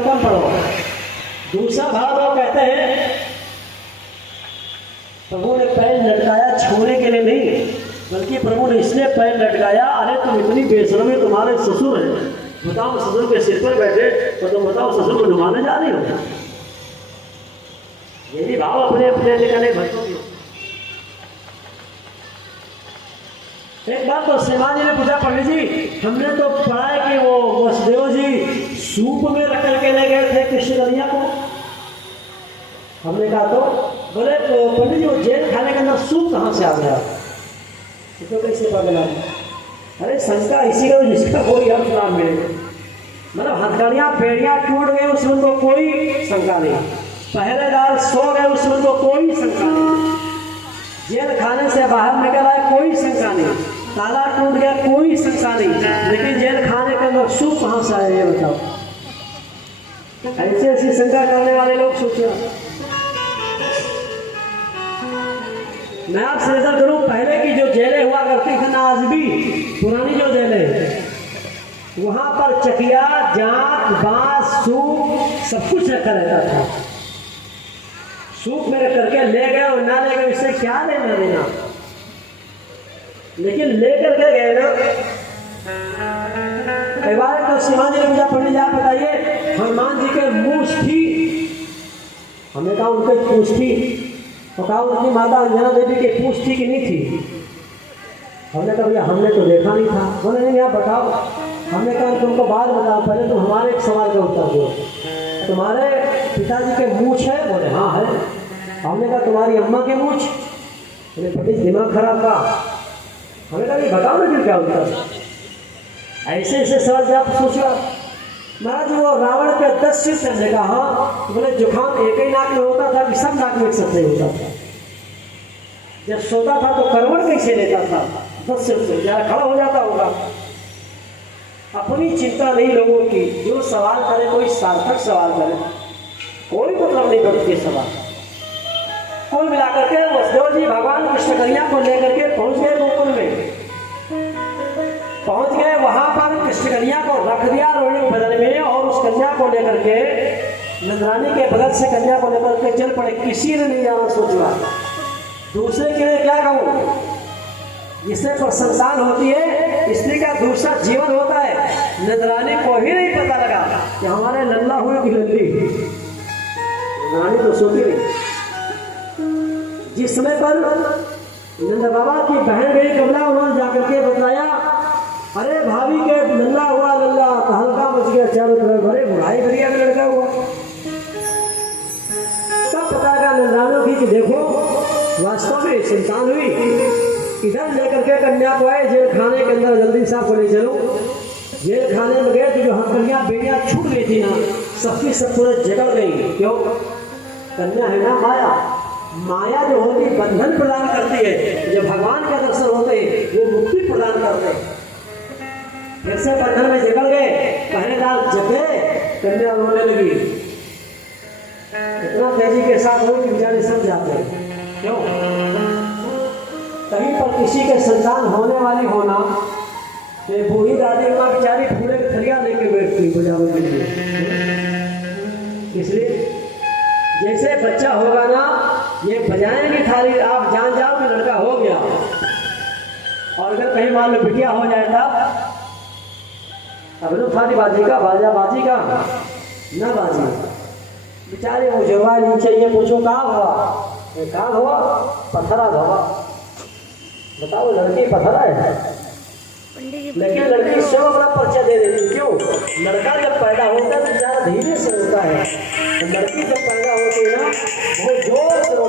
कम पढ़ो। दूसरा भाव वो कहते हैं प्रभु ने पैर लटकाया छोड़ने के लिए नहीं, बल्कि प्रभु ने इसलिए पैर लटकाया, अरे तुम इतनी बेशर्म है, तुम्हारे ससुर है, बताओ ससुर के सिर पर बैठे तो तुम बताओ ससुर को नुमाने जा रही हो। ये भी भाव अपने अपने निकले भक्तों की। एक बार तो श्रीमान जी ने पूछा, पंडित जी हमने तो पढ़ा है कि वो वसुदेव जी सूप में रख करके ले गए थे कृष्ण कन्हैया को। हमने कहा तो बोले तो पंडित जी वो जेल खाने के अंदर सूप कहाँ से आ गया, तो कैसे पगला। अरे शंका इसी का जिसका कोई अर्थ ना मिले, मतलब हथकड़ियाँ पेड़ियाँ टूट गई उसमें उनको कोई शंका नहीं, पहरेदार सो गए उसमें उनको कोई शंका नहीं, जेल खाने से बाहर निकल आए कोई शंका नहीं, ताला टूट गया कोई शंका नहीं, लेकिन जेल खाने के अंदर सूप कहाँ से आया ये बताओ। ऐसे ऐसी शंका करने वाले लोग सोचिए। मैं आपसे नजर करूं, पहले की जो जेलें हुआ करती थी ना, आज भी पुरानी जो जेलें, वहां पर चकिया जांच बांस सूप सब कुछ रखा रहता था। सूप में रख करके ले गए और ना ले गए इससे क्या लेना देना, लेकिन लेकर के गए ना। एक बार तो श्रीमान जी ने पूछा, पंडित जी आप बताइए हनुमान जी के मूछ थी। हमने कहा उनके पूछ थी, तो कहा उनकी माता अंजना देवी की पूछ थी कि नहीं थी। हमने कहा भैया हमने तो देखा नहीं था। बोले नहीं आप बताओ। हमने कहा तुमको बात बताओ, पहले तुम हमारे एक सवाल का उत्तर दो, तुम्हारे पिताजी के मूछ है? बोले हाँ है। हमने कहा तुम्हारी अम्मा के मूछ? बोले पंडित दिमाग खराब था। हमने कहा ये बताओ ना फिर क्या उत्तर। ऐसे ऐसे सवाल आप सोचो। महाराज वो रावण के 10 शिष्य ने कहा हाँ। बोले जुकाम एक ही नाक में होता था कि सब नाक में एक साथ होता था? जब सोता था तो करवट कैसे लेता था? 10 शिष्य जरा खड़ा हो जाता होगा। अपनी चिंता नहीं लोगों की, जो सवाल करे कोई सार्थक सवाल करे, कोई मतलब नहीं करती सवाल। कुल मिलाकर के वसुदेव जी भगवान कृष्ण कन्हैया को लेकर के पहुंच गए गोकुल में। पहुंच गए वहां पर कृष्ण कन्हैया को रख दिया रोहिणी बदल में, और उस कन्या को लेकर के नंदरानी के बगल से कन्या को लेकर के चल पड़े। किसी ने नहीं जाना सोचा। दूसरे के लिए क्या कहूं, जिससे पर संतान होती है स्त्री का दूसरा जीवन होता है। नंदरानी को ही नहीं पता लगा कि हमारे लल्ला हुए कि लल्ली। नंदरानी तो सोती नहीं। जिस समय पर नंद बाबा की बहन गई कमला, उन्होंने जाकर के बताया अरे भाभी के लल्ला हुआ, लल्ला हल्का मच गया चारों तरफ, बड़े बुढ़ाई भरिया का लड़का हुआ। तब पता लगा नंदरानी की कि देखो वास्तव में संतान हुई। इधर लेकर के कन्या को आए जेल खाने के अंदर, जल्दी साहब को ले चलो। जेल खाने में गए तो जो हथकड़ियाँ बेड़ियाँ छूट गई थी ना, सबकी सब थोड़े जगड़ गई। क्यों? कन्या है ना माया। माया जो होती बंधन प्रदान करती है, जब भगवान के दर्शन होते वो मुक्ति प्रदान करते हैं। फिर से बंधन में जकड़ गए, पहरेदार जगे, कन्या रोने लगी। इतना तेजी के साथ हो कि बेचारे सब जाते हैं। क्यों? कहीं पर किसी के संतान होने वाली होना, तो बूढ़ी दादी का बेचारी फूले की थलियां लेके बैठती बजाने के लिए। इसलिए जैसे बच्चा होगा ना, ये बजाएंगे थाली, आप जान जाओ कि लड़का हो गया। और अगर कहीं मान लो बिटिया हो जाए तब तो थाली बाजी का, बाजा बाजी का ना बाजी। बेचारे वो जवान नीचे ये पूछो कहाँ हुआ, कहाँ हुआ? पत्थरा हुआ। बताओ लड़की पत्थरा है, लेकिन लड़की सब अपना परिचय दे देती। क्यों? लड़का जब पैदा होता है तो बेचारा धीरे से होता है, तो लड़की जब पैदा होती है ना वो जोर से होती है।